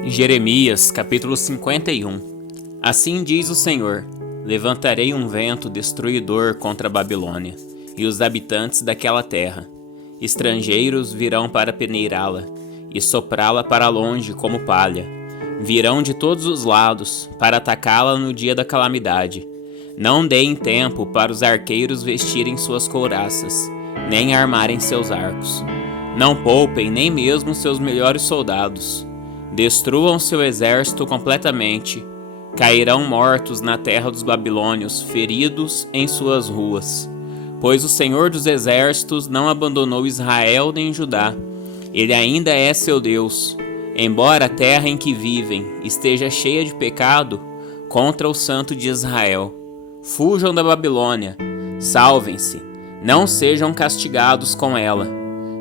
Jeremias, capítulo 51. Assim diz o Senhor: levantarei um vento destruidor contra a Babilônia e os habitantes daquela terra. Estrangeiros virão para peneirá-la e soprá-la para longe como palha. Virão de todos os lados para atacá-la no dia da calamidade. Não deem tempo para os arqueiros vestirem suas couraças, nem armarem seus arcos. Não poupem nem mesmo seus melhores soldados. Destruam seu exército completamente. Cairão mortos na terra dos babilônios, feridos em suas ruas. Pois o Senhor dos exércitos não abandonou Israel nem Judá. Ele ainda é seu Deus. Embora a terra em que vivem esteja cheia de pecado contra o Santo de Israel. Fujam da Babilônia, salvem-se, não sejam castigados com ela.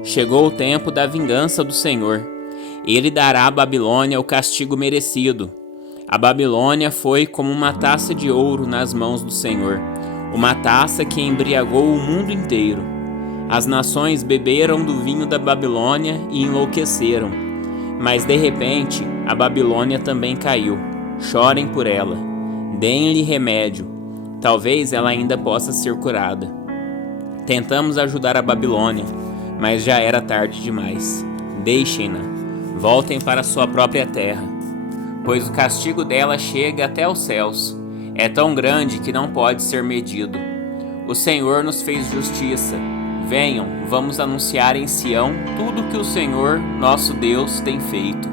Chegou o tempo da vingança do Senhor. Ele dará à Babilônia o castigo merecido. A Babilônia foi como uma taça de ouro nas mãos do Senhor, uma taça que embriagou o mundo inteiro. As nações beberam do vinho da Babilônia e enlouqueceram. Mas de repente, a Babilônia também caiu. Chorem por ela. Deem-lhe remédio. Talvez ela ainda possa ser curada. Tentamos ajudar a Babilônia, mas já era tarde demais. Deixem-na. Voltem para sua própria terra, pois o castigo dela chega até os céus. É tão grande que não pode ser medido. O Senhor nos fez justiça. Venham, vamos anunciar em Sião tudo que o Senhor, nosso Deus, tem feito.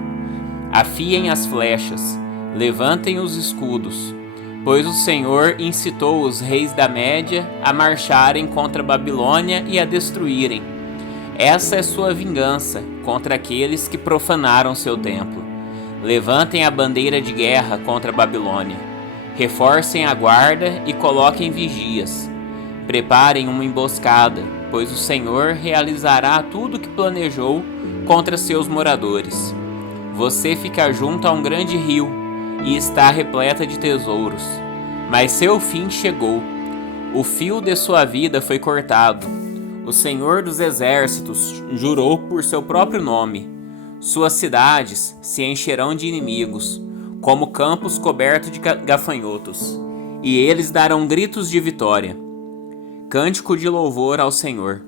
Afiem as flechas, levantem os escudos, pois o Senhor incitou os reis da Média a marcharem contra a Babilônia e a destruírem. Essa é sua vingança contra aqueles que profanaram seu templo. Levantem a bandeira de guerra contra a Babilônia. Reforcem a guarda e coloquem vigias. Preparem uma emboscada, pois o Senhor realizará tudo o que planejou contra seus moradores. Você fica junto a um grande rio e está repleta de tesouros. Mas seu fim chegou. O fio de sua vida foi cortado. O Senhor dos exércitos jurou por seu próprio nome. Suas cidades se encherão de inimigos, como campos cobertos de gafanhotos, e eles darão gritos de vitória. Cântico de louvor ao Senhor.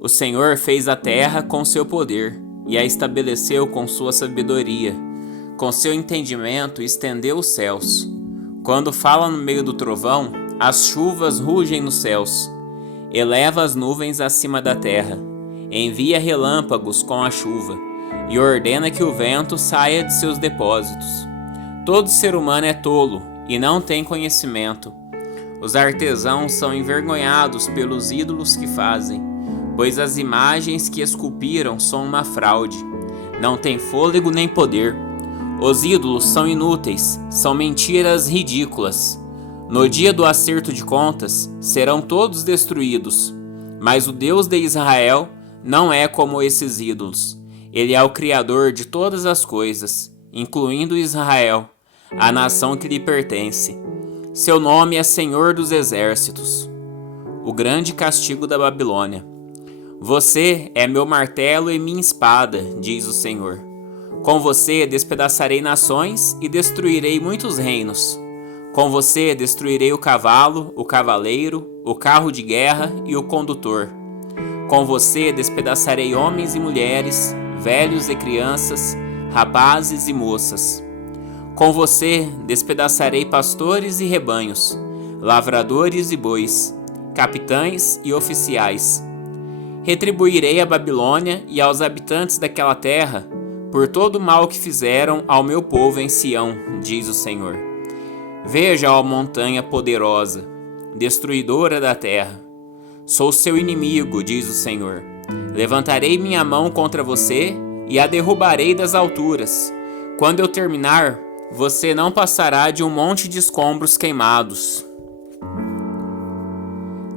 O Senhor fez a terra com seu poder e a estabeleceu com sua sabedoria. Com seu entendimento estendeu os céus. Quando fala no meio do trovão, as chuvas rugem nos céus. Eleva as nuvens acima da terra, envia relâmpagos com a chuva, e ordena que o vento saia de seus depósitos. Todo ser humano é tolo e não tem conhecimento. Os artesãos são envergonhados pelos ídolos que fazem, pois as imagens que esculpiram são uma fraude. Não têm fôlego nem poder. Os ídolos são inúteis, são mentiras ridículas. No dia do acerto de contas, serão todos destruídos. Mas o Deus de Israel não é como esses ídolos. Ele é o Criador de todas as coisas, incluindo Israel, a nação que lhe pertence. Seu nome é Senhor dos Exércitos. O grande castigo da Babilônia. Você é meu martelo e minha espada, diz o Senhor. Com você despedaçarei nações e destruirei muitos reinos. Com você destruirei o cavalo, o cavaleiro, o carro de guerra e o condutor. Com você despedaçarei homens e mulheres, velhos e crianças, rapazes e moças. Com você despedaçarei pastores e rebanhos, lavradores e bois, capitães e oficiais. Retribuirei a Babilônia e aos habitantes daquela terra por todo o mal que fizeram ao meu povo em Sião, diz o Senhor. Veja, ó montanha poderosa, destruidora da terra. Sou seu inimigo, diz o Senhor. Levantarei minha mão contra você e a derrubarei das alturas. Quando eu terminar, você não passará de um monte de escombros queimados.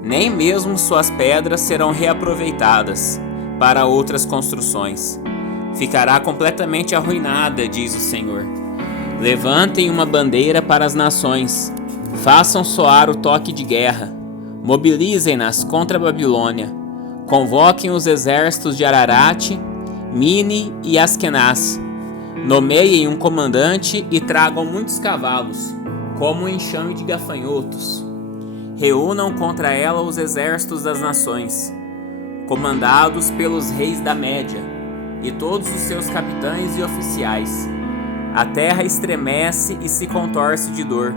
Nem mesmo suas pedras serão reaproveitadas para outras construções. Ficará completamente arruinada, diz o Senhor. Levantem uma bandeira para as nações. Façam soar o toque de guerra. Mobilizem-nas contra a Babilônia. Convoquem os exércitos de Ararate, Mini e Askenaz. Nomeiem um comandante e tragam muitos cavalos, como um enxame de gafanhotos. Reúnam contra ela os exércitos das nações, comandados pelos reis da Média, e todos os seus capitães e oficiais. A terra estremece e se contorce de dor,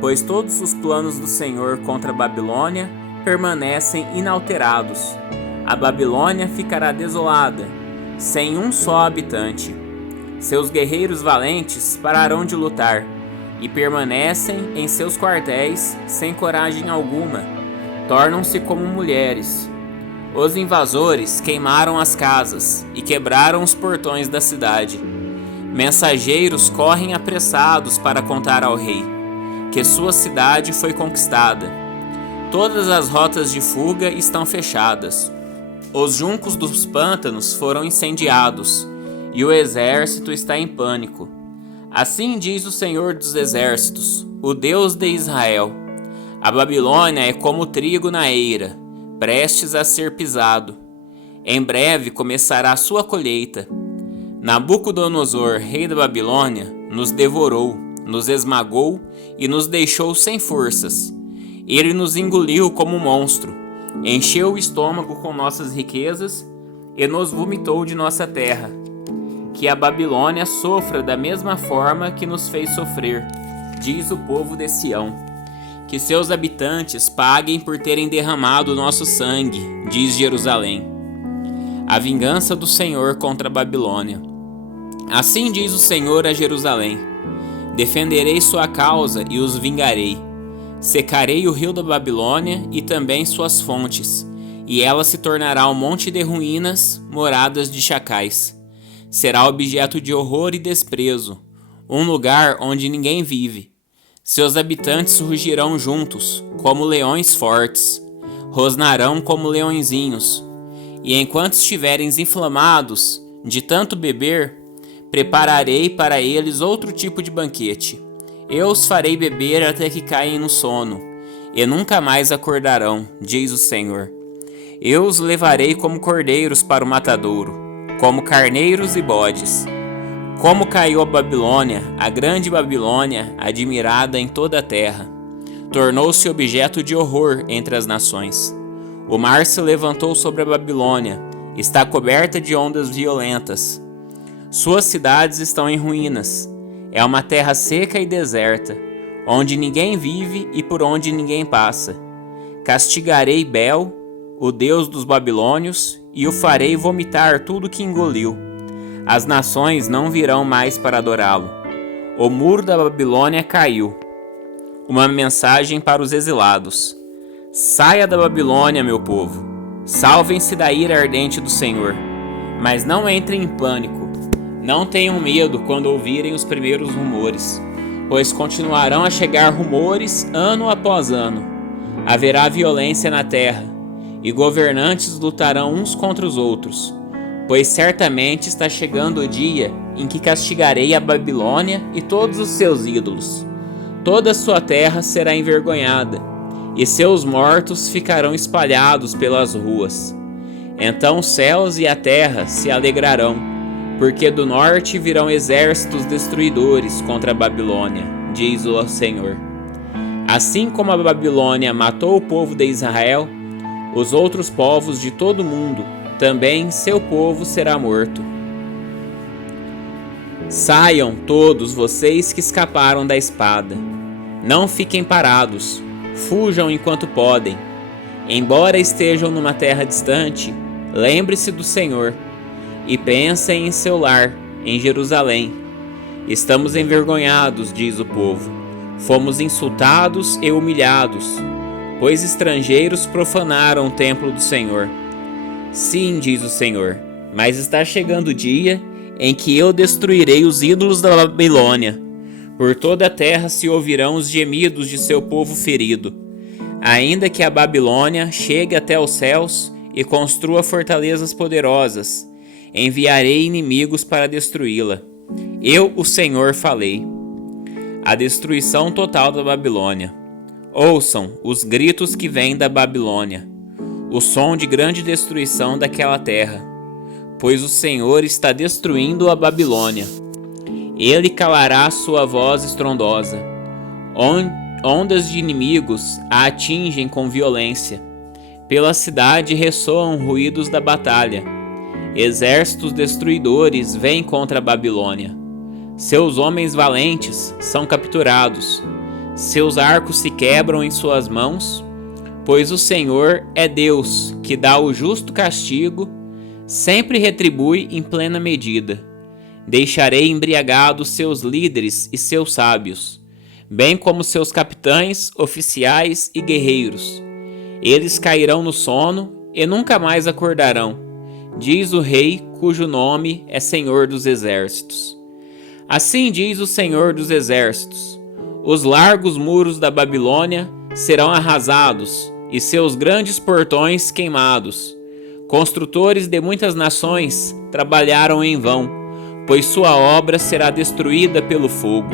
pois todos os planos do Senhor contra a Babilônia permanecem inalterados. A Babilônia ficará desolada, sem um só habitante. Seus guerreiros valentes pararão de lutar e permanecem em seus quartéis sem coragem alguma. Tornam-se como mulheres. Os invasores queimaram as casas e quebraram os portões da cidade. Mensageiros correm apressados para contar ao rei que sua cidade foi conquistada. Todas as rotas de fuga estão fechadas. Os juncos dos pântanos foram incendiados e o exército está em pânico. Assim diz o Senhor dos Exércitos, o Deus de Israel: a Babilônia é como o trigo na eira, prestes a ser pisado. Em breve começará a sua colheita. Nabucodonosor, rei da Babilônia, nos devorou, nos esmagou e nos deixou sem forças. Ele nos engoliu como um monstro, encheu o estômago com nossas riquezas e nos vomitou de nossa terra. Que a Babilônia sofra da mesma forma que nos fez sofrer, diz o povo de Sião. Que seus habitantes paguem por terem derramado nosso sangue, diz Jerusalém. A vingança do Senhor contra a Babilônia. Assim diz o Senhor a Jerusalém: defenderei sua causa e os vingarei. Secarei o rio da Babilônia e também suas fontes, e ela se tornará um monte de ruínas, moradas de chacais. Será objeto de horror e desprezo, um lugar onde ninguém vive. Seus habitantes rugirão juntos, como leões fortes, rosnarão como leõezinhos, e enquanto estiverem inflamados de tanto beber, prepararei para eles outro tipo de banquete. Eu os farei beber até que caem no sono, e nunca mais acordarão, diz o Senhor. Eu os levarei como cordeiros para o matadouro, como carneiros e bodes. Como caiu a Babilônia, a grande Babilônia, admirada em toda a terra. Tornou-se objeto de horror entre as nações. O mar se levantou sobre a Babilônia, está coberta de ondas violentas. Suas cidades estão em ruínas. É uma terra seca e deserta, onde ninguém vive e por onde ninguém passa. Castigarei Bel, o deus dos babilônios, e o farei vomitar tudo que engoliu. As nações não virão mais para adorá-lo. O muro da Babilônia caiu. Uma mensagem para os exilados: saia da Babilônia, meu povo. Salvem-se da ira ardente do Senhor. Mas não entrem em pânico. Não tenham medo quando ouvirem os primeiros rumores, pois continuarão a chegar rumores ano após ano. Haverá violência na terra, e governantes lutarão uns contra os outros, pois certamente está chegando o dia em que castigarei a Babilônia e todos os seus ídolos. Toda a sua terra será envergonhada, e seus mortos ficarão espalhados pelas ruas. Então os céus e a terra se alegrarão, porque do norte virão exércitos destruidores contra a Babilônia, diz o Senhor. Assim como a Babilônia matou o povo de Israel, os outros povos de todo o mundo, também seu povo será morto. Saiam todos vocês que escaparam da espada. Não fiquem parados, fujam enquanto podem. Embora estejam numa terra distante, lembre-se do Senhor e pensem em seu lar, em Jerusalém. Estamos envergonhados, diz o povo. Fomos insultados e humilhados, pois estrangeiros profanaram o templo do Senhor. Sim, diz o Senhor, mas está chegando o dia em que eu destruirei os ídolos da Babilônia. Por toda a terra se ouvirão os gemidos de seu povo ferido. Ainda que a Babilônia chegue até os céus e construa fortalezas poderosas, enviarei inimigos para destruí-la. Eu, o Senhor, falei. A destruição total da Babilônia. Ouçam os gritos que vêm da Babilônia, o som de grande destruição daquela terra, pois o Senhor está destruindo a Babilônia. Ele calará sua voz estrondosa. Ondas de inimigos a atingem com violência. Pela cidade ressoam ruídos da batalha. Exércitos destruidores vêm contra a Babilônia. Seus homens valentes são capturados. Seus arcos se quebram em suas mãos, pois o Senhor é Deus que dá o justo castigo, sempre retribui em plena medida. Deixarei embriagados seus líderes e seus sábios, bem como seus capitães, oficiais e guerreiros. Eles cairão no sono e nunca mais acordarão, diz o Rei cujo nome é Senhor dos Exércitos. Assim diz o Senhor dos Exércitos: os largos muros da Babilônia serão arrasados e seus grandes portões queimados. Construtores de muitas nações trabalharam em vão, pois sua obra será destruída pelo fogo.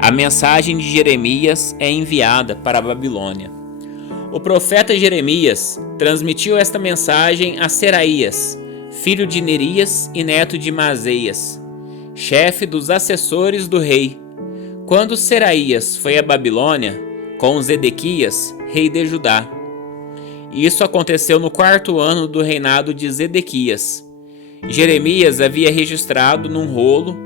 A mensagem de Jeremias é enviada para a Babilônia. O profeta Jeremias transmitiu esta mensagem a Seraías, filho de Nerias e neto de Maaseias, chefe dos assessores do rei, quando Seraías foi à Babilônia com Zedequias, rei de Judá. Isso aconteceu no 4º ano do reinado de Zedequias. Jeremias havia registrado num rolo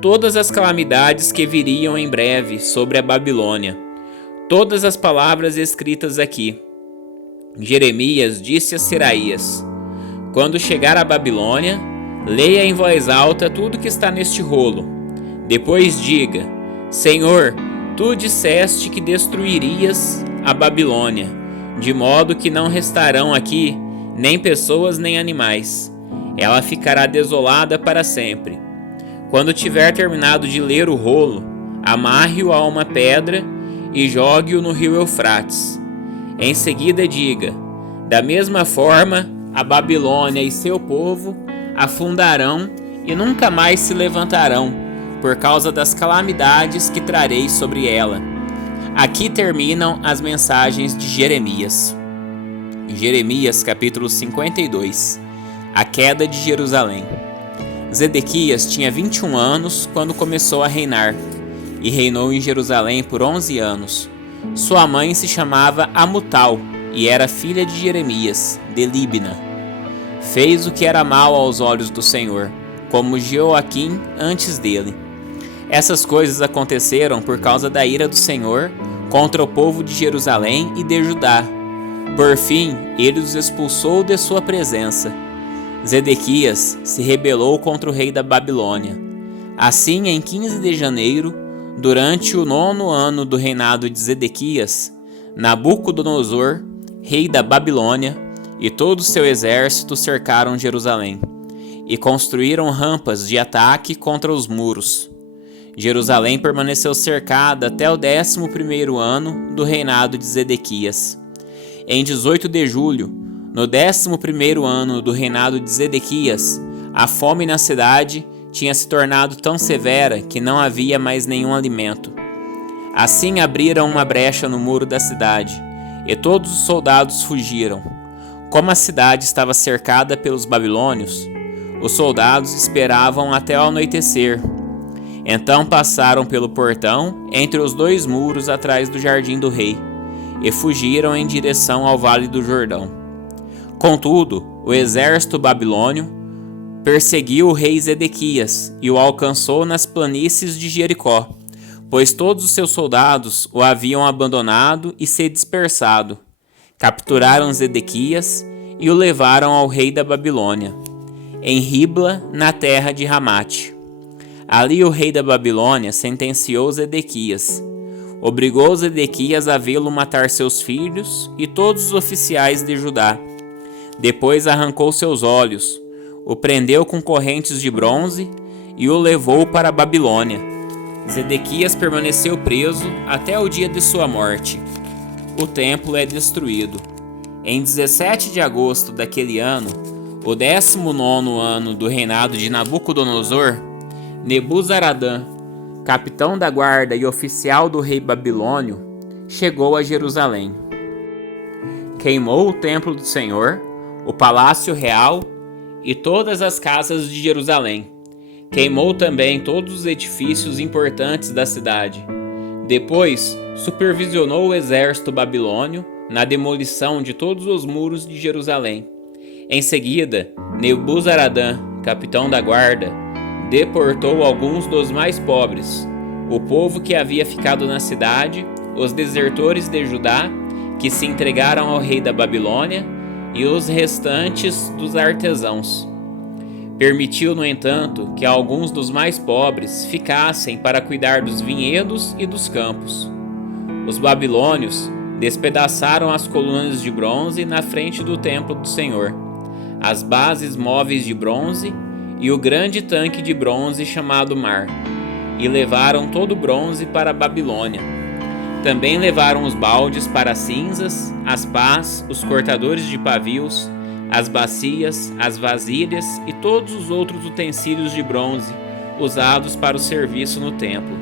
todas as calamidades que viriam em breve sobre a Babilônia, todas as palavras escritas aqui. Jeremias disse a Seraías: quando chegar à Babilônia, leia em voz alta tudo que está neste rolo. Depois diga: Senhor, tu disseste que destruirias a Babilônia, de modo que não restarão aqui nem pessoas nem animais. Ela ficará desolada para sempre. Quando tiver terminado de ler o rolo, amarre-o a uma pedra e jogue-o no rio Eufrates. Em seguida diga: da mesma forma, a Babilônia e seu povo afundarão e nunca mais se levantarão, por causa das calamidades que trarei sobre ela. Aqui terminam as mensagens de Jeremias. Jeremias capítulo 52. A queda de Jerusalém. Zedequias tinha 21 anos quando começou a reinar, e reinou em Jerusalém por 11 anos. Sua mãe se chamava Amutal, e era filha de Jeremias, de Líbna. Fez o que era mal aos olhos do Senhor, como Jeoaquim antes dele. Essas coisas aconteceram por causa da ira do Senhor contra o povo de Jerusalém e de Judá. Por fim, ele os expulsou de sua presença. Zedequias se rebelou contra o rei da Babilônia. Assim, em 15 de janeiro, durante o 9º ano do reinado de Zedequias, Nabucodonosor, rei da Babilônia, e todo o seu exército cercaram Jerusalém, e construíram rampas de ataque contra os muros. Jerusalém permaneceu cercada até o 11º ano do reinado de Zedequias. Em 18 de julho, no 11º ano do reinado de Zedequias, a fome na cidade tinha se tornado tão severa que não havia mais nenhum alimento. Assim abriram uma brecha no muro da cidade, e todos os soldados fugiram. Como a cidade estava cercada pelos babilônios, os soldados esperavam até o anoitecer. Então passaram pelo portão entre os 2 muros atrás do jardim do rei, e fugiram em direção ao vale do Jordão. Contudo, o exército babilônio perseguiu o rei Zedequias e o alcançou nas planícies de Jericó, pois todos os seus soldados o haviam abandonado e se dispersado. Capturaram Zedequias e o levaram ao rei da Babilônia, em Ribla, na terra de Ramate. Ali o rei da Babilônia sentenciou Zedequias. Obrigou Zedequias a vê-lo matar seus filhos e todos os oficiais de Judá. Depois arrancou seus olhos, o prendeu com correntes de bronze e o levou para a Babilônia. Zedequias permaneceu preso até o dia de sua morte. O templo é destruído. Em 17 de agosto daquele ano, o 19º ano do reinado de Nabucodonosor, Nebuzaradã, capitão da guarda e oficial do rei babilônio, chegou a Jerusalém. Queimou o templo do Senhor, o palácio real e todas as casas de Jerusalém. Queimou também todos os edifícios importantes da cidade. Depois, supervisionou o exército babilônio na demolição de todos os muros de Jerusalém. Em seguida, Nebuzaradã, capitão da guarda, deportou alguns dos mais pobres, o povo que havia ficado na cidade, os desertores de Judá, que se entregaram ao rei da Babilônia, e os restantes dos artesãos. Permitiu, no entanto, que alguns dos mais pobres ficassem para cuidar dos vinhedos e dos campos. Os babilônios despedaçaram as colunas de bronze na frente do templo do Senhor, as bases móveis de bronze e o grande tanque de bronze chamado Mar, e levaram todo o bronze para a Babilônia. Também levaram os baldes para as cinzas, as pás, os cortadores de pavios, as bacias, as vasilhas e todos os outros utensílios de bronze usados para o serviço no templo.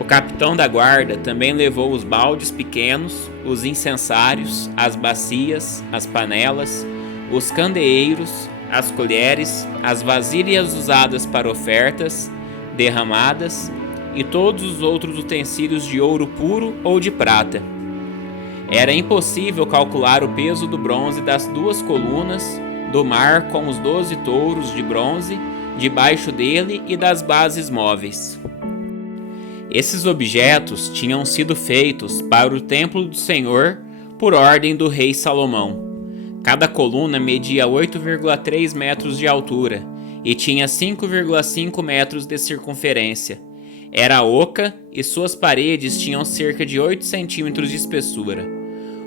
O capitão da guarda também levou os baldes pequenos, os incensários, as bacias, as panelas, os candeeiros, as colheres, as vasilhas usadas para ofertas derramadas e todos os outros utensílios de ouro puro ou de prata. Era impossível calcular o peso do bronze das 2 colunas, do mar com os 12 touros de bronze debaixo dele e das bases móveis. Esses objetos tinham sido feitos para o templo do Senhor por ordem do rei Salomão. Cada coluna media 8,3 metros de altura e tinha 5,5 metros de circunferência. Era oca e suas paredes tinham cerca de 8 centímetros de espessura.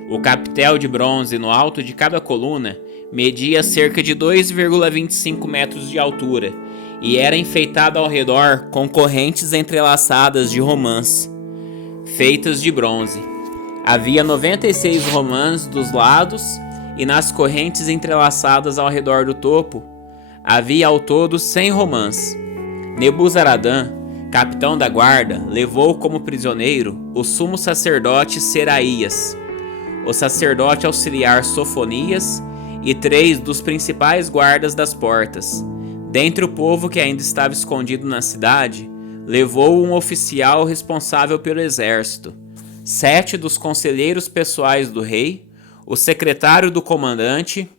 O capitel de bronze no alto de cada coluna media cerca de 2,25 metros de altura e era enfeitado ao redor com correntes entrelaçadas de romãs, feitas de bronze. Havia 96 romãs dos lados e nas correntes entrelaçadas ao redor do topo havia ao todo 100 romãs. Nebuzaradã, capitão da guarda, levou como prisioneiro o sumo sacerdote Seraías, o sacerdote auxiliar Sofonias e 3 dos principais guardas das portas. Dentre o povo que ainda estava escondido na cidade, levou um oficial responsável pelo exército, 7 dos conselheiros pessoais do rei, o secretário do comandante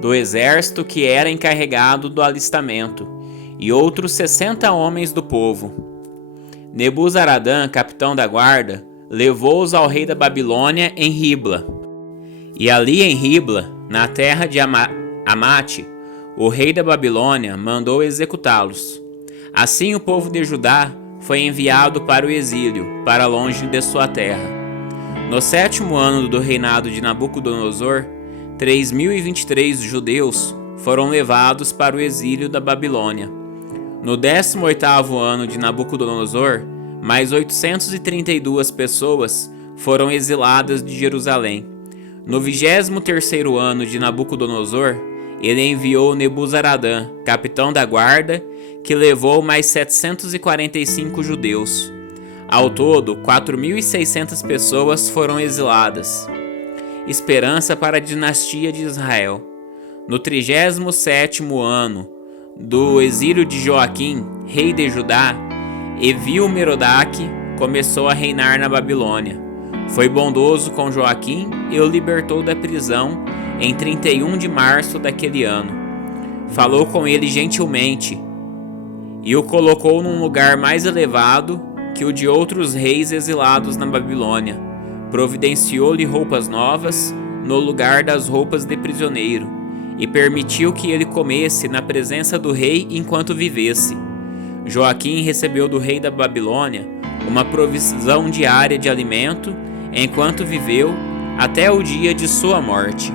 do exército que era encarregado do alistamento, e outros 60 homens do povo. Nebuzaradã, capitão da guarda, levou-os ao rei da Babilônia em Ribla. E ali em Ribla, na terra de Amate, o rei da Babilônia mandou executá-los. Assim o povo de Judá foi enviado para o exílio, para longe de sua terra. No 7º ano do reinado de Nabucodonosor, 3.023 judeus foram levados para o exílio da Babilônia. No 18º ano de Nabucodonosor, mais 832 pessoas foram exiladas de Jerusalém. No 23º ano de Nabucodonosor, ele enviou Nebuzaradã, capitão da guarda, que levou mais 745 judeus. Ao todo, 4.600 pessoas foram exiladas. Esperança para a dinastia de Israel. No 37º ano do exílio de Joaquim, rei de Judá, Evil-Merodach começou a reinar na Babilônia. Foi bondoso com Joaquim e o libertou da prisão em 31 de março daquele ano. Falou com ele gentilmente e o colocou num lugar mais elevado que o de outros reis exilados na Babilônia. Providenciou-lhe roupas novas no lugar das roupas de prisioneiro e permitiu que ele comesse na presença do rei enquanto vivesse. Joaquim recebeu do rei da Babilônia uma provisão diária de alimento enquanto viveu até o dia de sua morte.